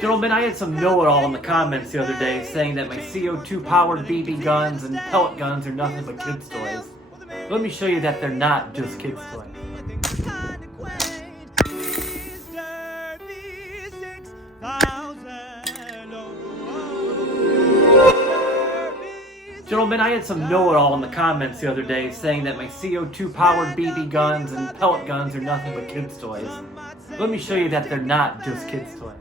Gentlemen, I had some know-it-all in the comments the other day saying that my CO2-powered BB guns and pellet guns are nothing but kids' toys. Let me show you that they're not just kids' toys. Gentlemen, I had some know-it-all in the comments the other day saying that my CO2-powered BB guns and pellet guns are nothing but kids' toys. Let me show you that they're not just kids' toys.